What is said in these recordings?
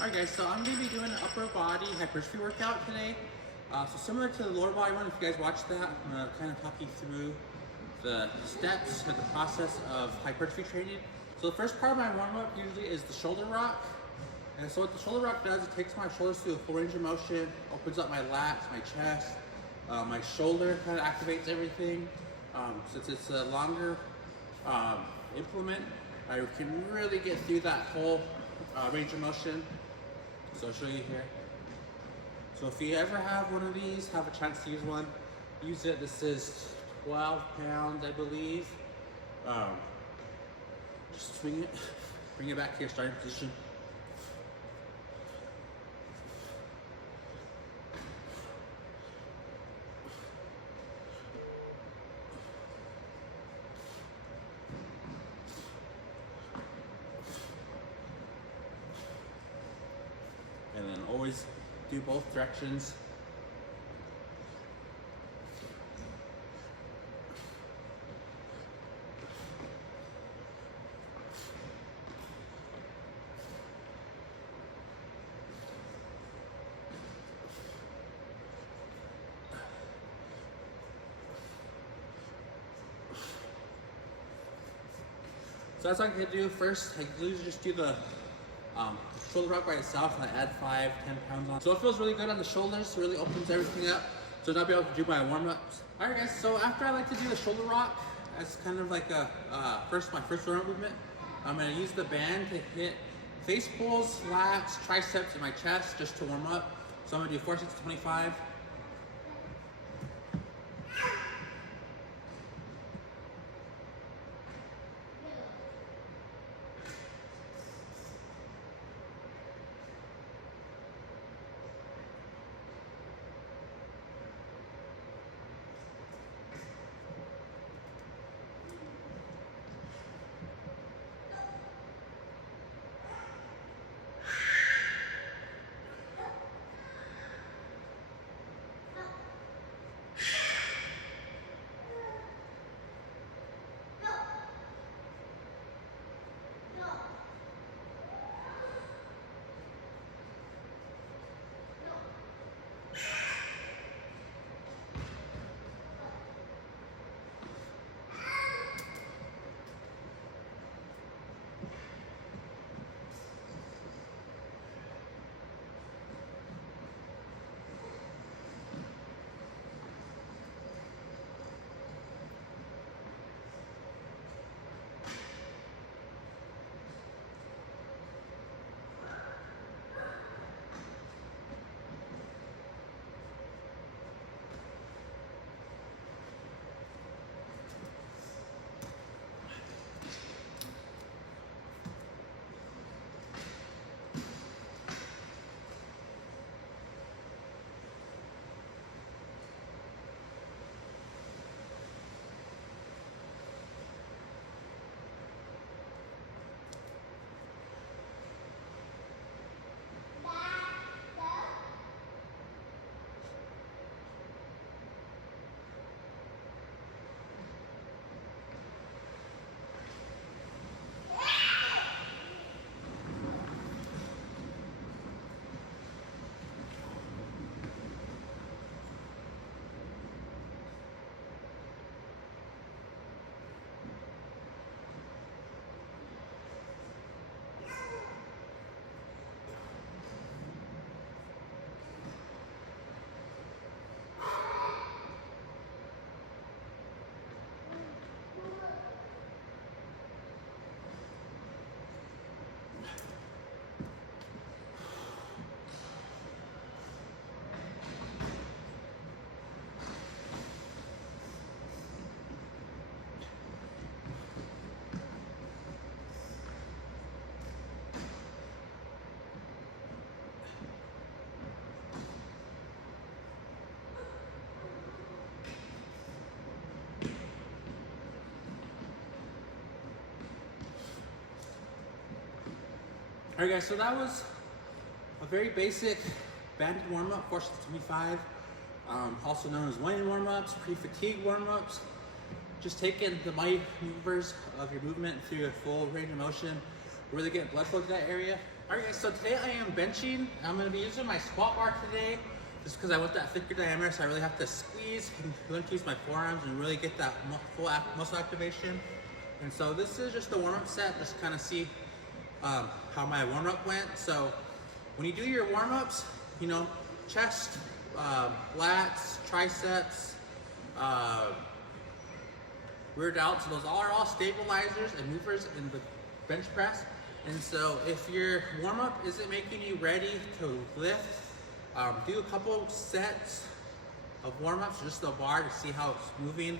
Alright guys, so I'm going to be doing an upper body hypertrophy workout today. So similar to the lower body one, if you guys watched that, I'm going to kind of talk you through the steps or the process of hypertrophy training. So the first part of my warm-up usually is the shoulder rock. And so what the shoulder rock does, it takes my shoulders through a full range of motion, opens up my lats, my chest, my shoulder, kind of activates everything. Since it's a longer implement, I can really get through that whole range of motion. So I'll show you here. So if you ever have one of these, have a chance to use one, use it. This is 12 pounds, I believe. Just swing it, bring it back to your starting position. And then always do both directions. So that's what I can do first. I usually just do the shoulder rock by itself, and I add 5-10 pounds on. So it feels really good on the shoulders, really opens everything up. So now I'll be able to do my warm-ups. All right guys, so after I like to do the shoulder rock, as kind of like a my first warm-up movement, I'm gonna use the band to hit face pulls, lats, triceps, and my chest just to warm up. So I'm gonna do 4 sets of 25. All right guys, so that was a very basic banded warm-up, 4 sets of 25, also known as waning warm-ups, pre-fatigue warm-ups. Just taking the mighty movers of your movement through a full range of motion, really getting blood flow to that area. Alright guys, so today I am benching. I'm going to be using my squat bar today just because I want that thicker diameter, so I really have to squeeze and learn to use my forearms and really get that full muscle activation. And so this is just a warm-up set, just kind of see how my warm-up went. So when you do your warm-ups, you know, chest, lats, triceps, rear delts, those are all stabilizers and movers in the bench press. And so if your warm-up isn't making you ready to lift, do a couple sets of warm-ups, just the bar, to see how it's moving.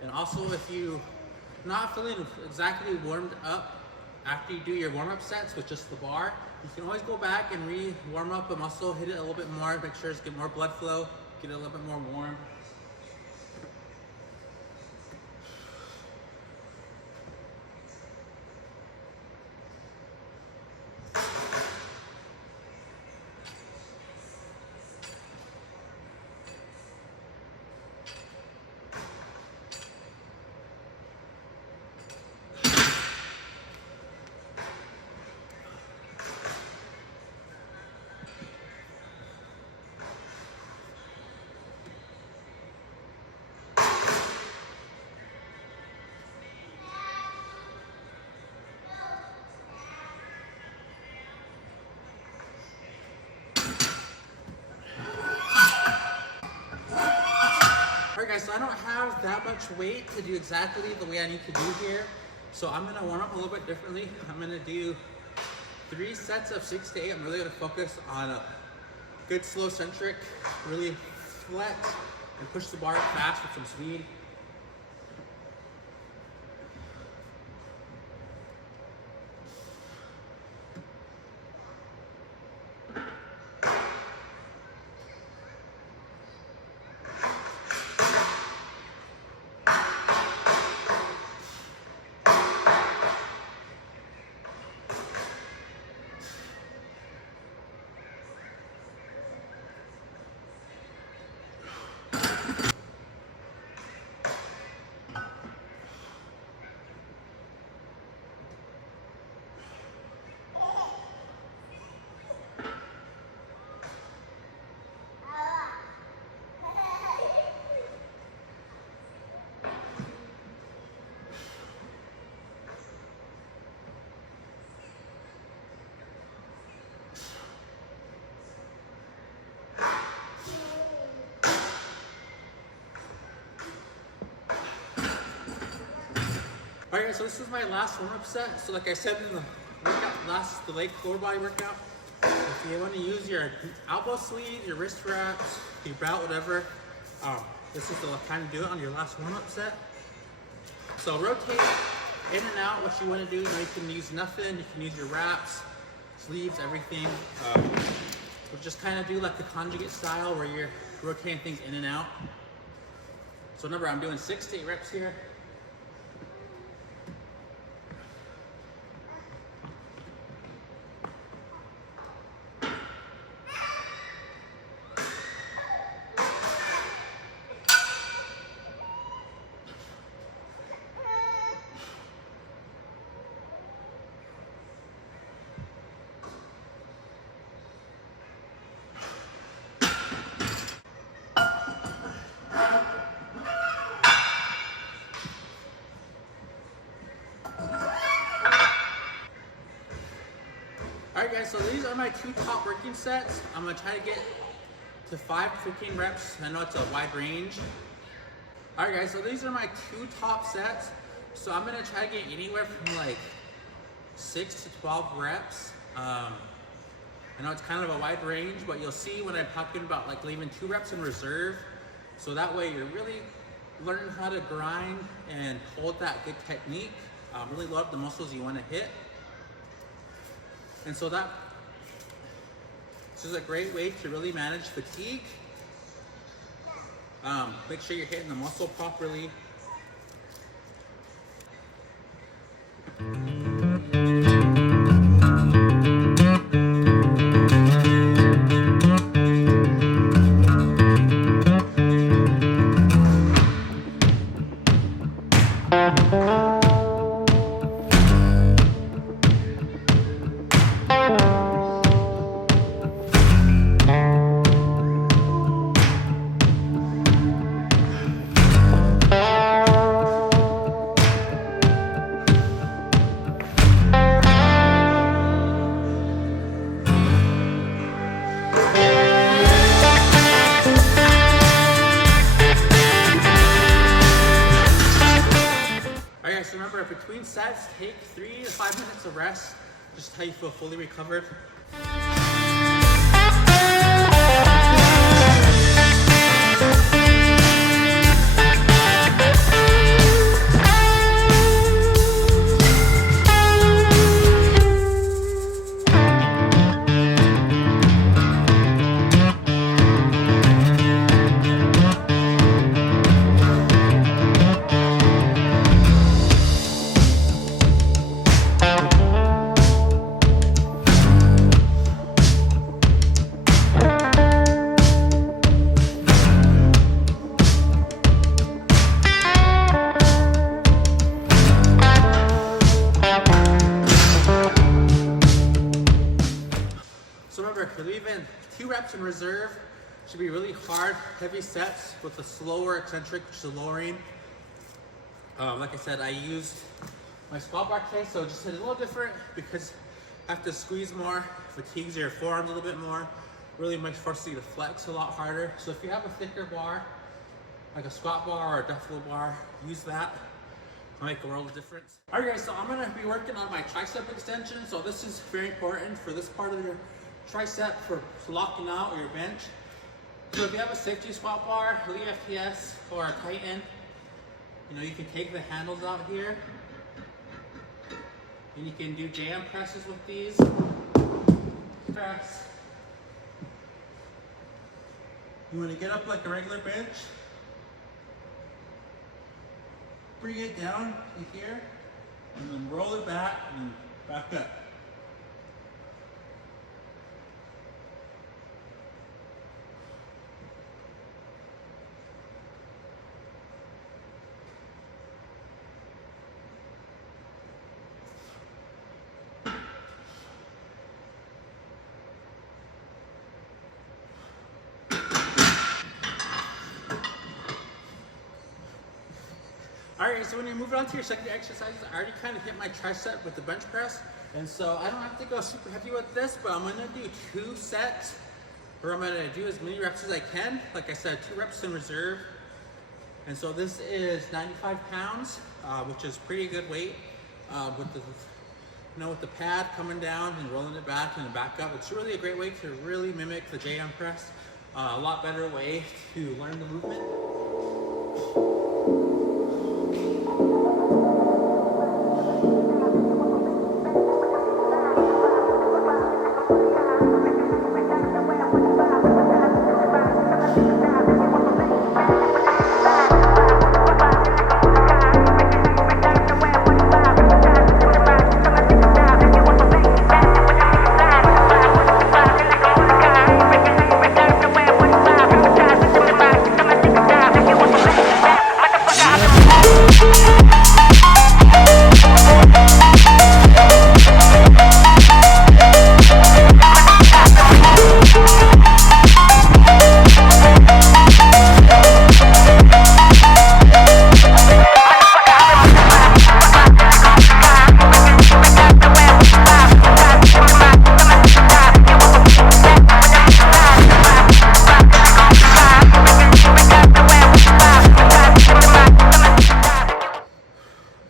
And also if you're not feeling exactly warmed up after you do your warm-up sets with just the bar, you can always go back and warm up a muscle, hit it a little bit more, make sure it's get more blood flow, get it a little bit more warm. Alright guys, so I don't have that much weight to do exactly the way I need to do here. So I'm going to warm up a little bit differently. I'm going to do 3 sets of 6 to 8. I'm really going to focus on a good slow centric, really flex and push the bar fast with some speed. Alright, so this is my last warm-up set. So like I said in the workout, the leg lower body workout, if you want to use your elbow sleeve, your wrist wraps, your belt, whatever, this is the time to do it on your last warm-up set. So rotate in and out what you want to do. You know, you can use nothing, you can use your wraps, sleeves, everything. We'll just kind of do like the conjugate style where you're rotating things in and out. So remember, I'm doing 6 to 8 reps here. Alright guys, so these are my 2 top working sets. I'm going to try to get to 5 to 15 reps. I know it's a wide range. Alright guys, so these are my 2 top sets. So I'm going to try to get anywhere from like 6 to 12 reps. I know it's kind of a wide range, but you'll see when I'm talking about like leaving 2 reps in reserve. So that way you're really learning how to grind and hold that good technique. Really load up the muscles you want to hit. And so this is a great way to really manage fatigue. Make sure you're hitting the muscle properly. between sets, take 3 to 5 minutes of rest, just until you feel fully recovered. So remember, you're leaving 2 reps in reserve. Should be really hard, heavy sets with a slower eccentric, which is lowering. Like I said, I used my squat bar today, so just hit a little different because I have to squeeze more, fatigues your forearms a little bit more. Really makes force you to flex a lot harder. So if you have a thicker bar, like a squat bar or a duffel bar, use that. It'll make a world of difference. All right guys, so I'm gonna be working on my tricep extension. So this is very important for this part of your tricep for locking out your bench. So if you have a safety squat bar, Elite FTS or a Titan, you can take the handles out here and you can do jam presses with these. Press. You want to get up like a regular bench, bring it down to here, and then roll it back and back up. Alright, so when you move on to your secondary exercises, I already kind of hit my tricep with the bench press. And so I don't have to go super heavy with this, but I'm going to do 2 sets where I'm going to do as many reps as I can. Like I said, 2 reps in reserve. And so this is 95 pounds, which is pretty good weight with the pad coming down and rolling it back and back up. It's really a great way to really mimic the J-arm press. A lot better way to learn the movement.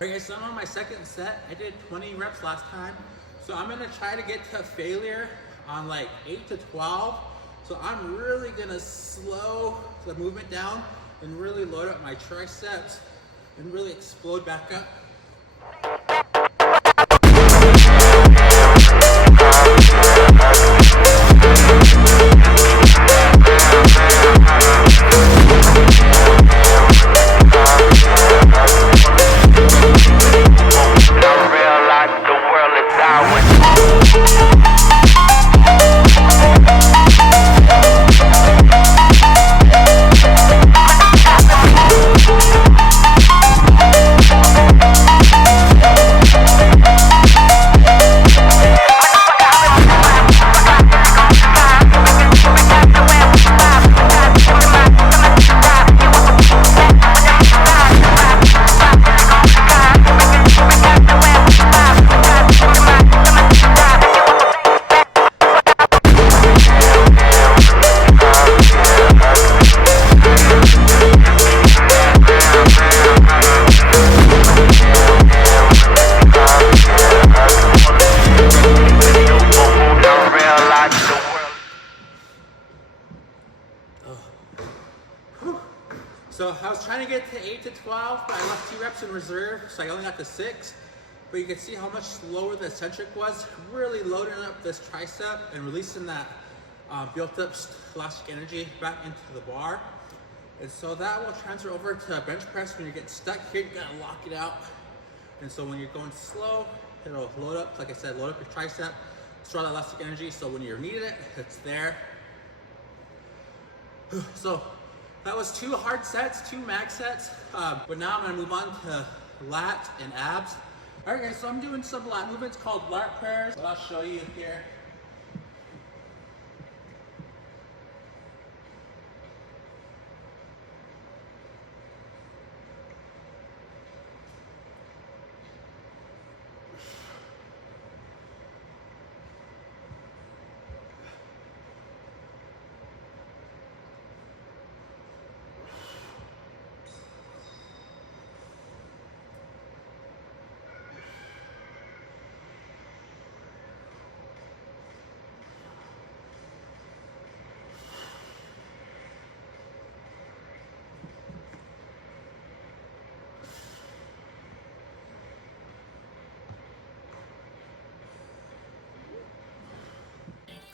Okay, so I'm on my second set. I did 20 reps last time. So I'm gonna try to get to failure on like 8 to 12. So I'm really gonna slow the movement down and really load up my triceps and really explode back up. So I was trying to get to 8 to 12, but I left 2 reps in reserve, so I only got to 6. But you can see how much slower the eccentric was, really loading up this tricep and releasing that built up elastic energy back into the bar. And so that will transfer over to bench press. When you're getting stuck here, you gotta lock it out. And so when you're going slow, it'll load up, like I said, load up your tricep, store that elastic energy, so when you're needing it, it's there. So that was 2 hard sets, 2 max sets, but now I'm gonna move on to lat and abs. All right guys, so I'm doing some lat movements called lat prayers. I'll show you here.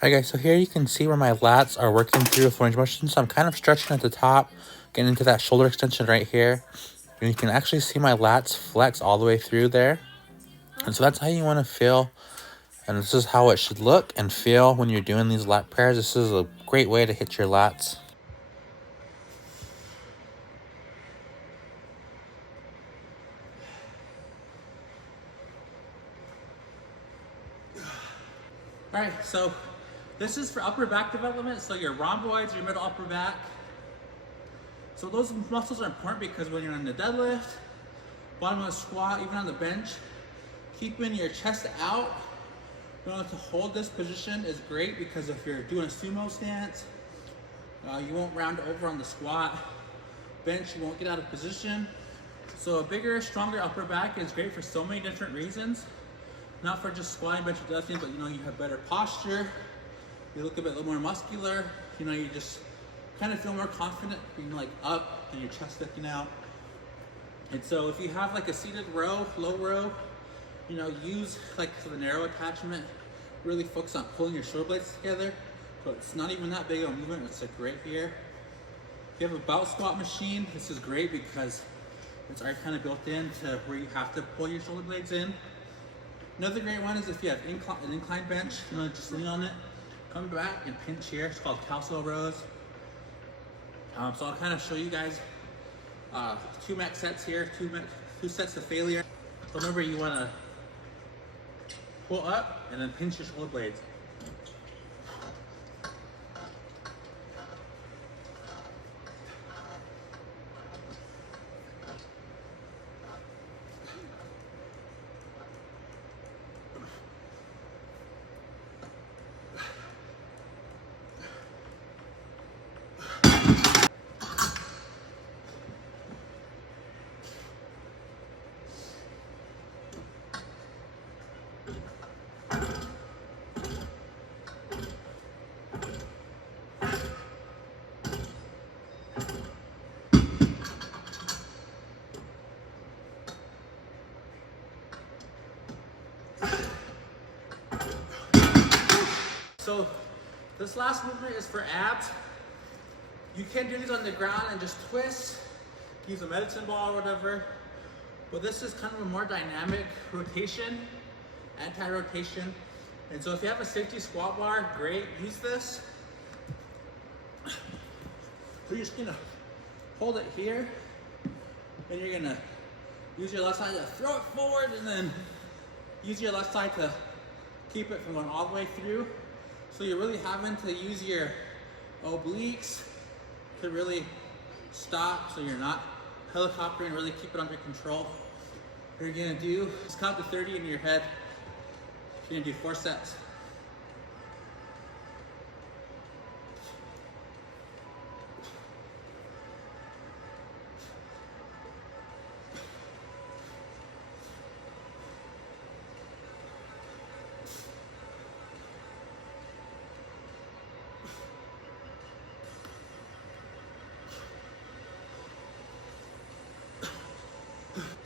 Alright guys, so here you can see where my lats are working through with range of motion. So I'm kind of stretching at the top, getting into that shoulder extension right here. And you can actually see my lats flex all the way through there. And so that's how you want to feel. And this is how it should look and feel when you're doing these lat prayers. This is a great way to hit your lats. Alright, so this is for upper back development, so your rhomboids, your middle upper back. So those muscles are important because when you're on the deadlift, bottom of the squat, even on the bench, keeping your chest out, being able to hold this position is great because if you're doing a sumo stance, you won't round over on the squat. Bench, you won't get out of position. So a bigger, stronger upper back is great for so many different reasons. Not for just squatting, bench, or deadlifting, but you have better posture. You look a little more muscular. You just kind of feel more confident being like up and your chest sticking out. And so if you have like a seated row, low row, use like the narrow attachment. Really focus on pulling your shoulder blades together. So it's not even that big of a movement. It's like right here. If you have a bout squat machine, this is great because it's already kind of built in to where you have to pull your shoulder blades in. Another great one is if you have an incline bench, just lean on it, come back and pinch here. It's called calcio rows. So I'll kind of show you guys 2 max sets here, 2 sets of failure. So remember, you want to pull up and then pinch your shoulder blades. So this last movement is for abs. You can do these on the ground and just twist, use a medicine ball or whatever. But this is kind of a more dynamic rotation, anti-rotation. And so if you have a safety squat bar, great, use this. So you're just gonna hold it here, and you're gonna use your left side to throw it forward, and then use your left side to keep it from going all the way through. So you're really having to use your obliques to really stop, so you're not helicoptering, really keep it under control. What you're gonna do is count to 30 in your head. You're gonna do 4 sets.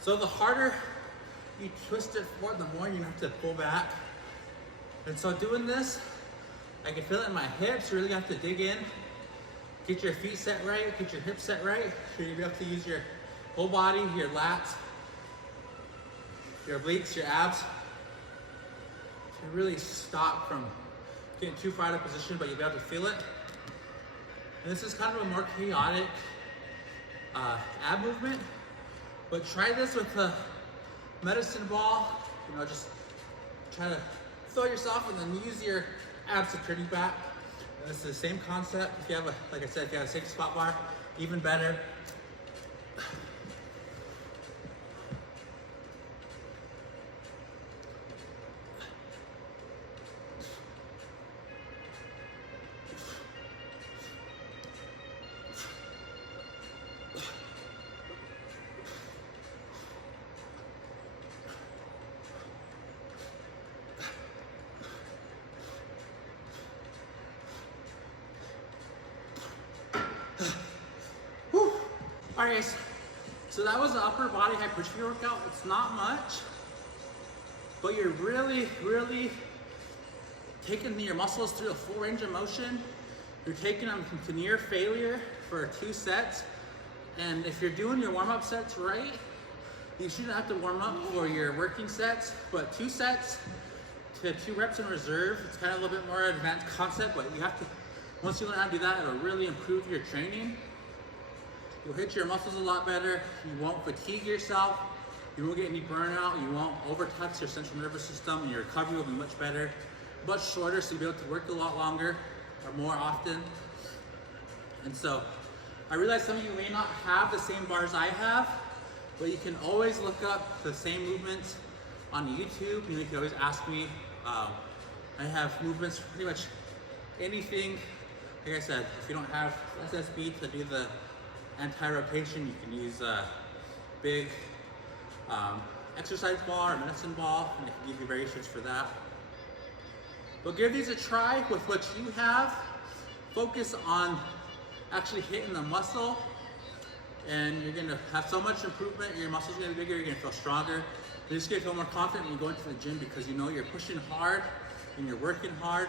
So the harder you twist it forward, the more you have to pull back. And so doing this, I can feel it in my hips. You really have to dig in. Get your feet set right, get your hips set right. So you'll be able to use your whole body, your lats, your obliques, your abs, to really stop from getting too far out of position, but you'll be able to feel it. And this is kind of a more chaotic ab movement, but try this with a medicine ball. You know, just try to throw yourself and then use your abs to turn you back. And this is the same concept. If you have like I said, if you have a safe squat bar, even better. Alright guys, so that was the upper body hypertrophy workout. It's not much, but you're really taking your muscles through a full range of motion. You're taking them to near failure for 2 sets. And if you're doing your warm-up sets right, you shouldn't have to warm up for your working sets, but 2 sets to 2 reps in reserve. It's kind of a little bit more advanced concept, but you have to, once you learn how to do that, it'll really improve your training. You'll hit your muscles a lot better. You won't fatigue yourself. You won't get any burnout. You won't overtax your central nervous system, and your recovery will be much better, much shorter, so you'll be able to work a lot longer or more often. And so I realize some of you may not have the same bars I have, but you can always look up the same movements on YouTube. You can always ask me. I have movements for pretty much anything. Like I said, if you don't have SSB to do the anti-rotation, you can use a big exercise ball or medicine ball, and I can give you variations for that. But give these a try with what you have. Focus on actually hitting the muscle, and you're gonna have so much improvement. Your muscles are gonna be bigger, you're gonna feel stronger. You're just gonna feel more confident when you go into the gym because you know you're pushing hard and you're working hard.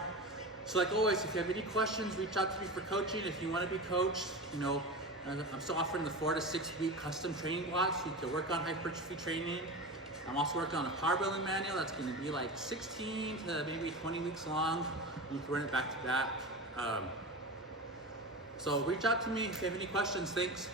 So like always, if you have any questions, reach out to me for coaching. If you wanna be coached, you know, I'm still offering the 4 to 6 week custom training blocks. You can work on hypertrophy training. I'm also working on a power building manual that's going to be like 16 to maybe 20 weeks long. You can run it back to back. So reach out to me if you have any questions. Thanks.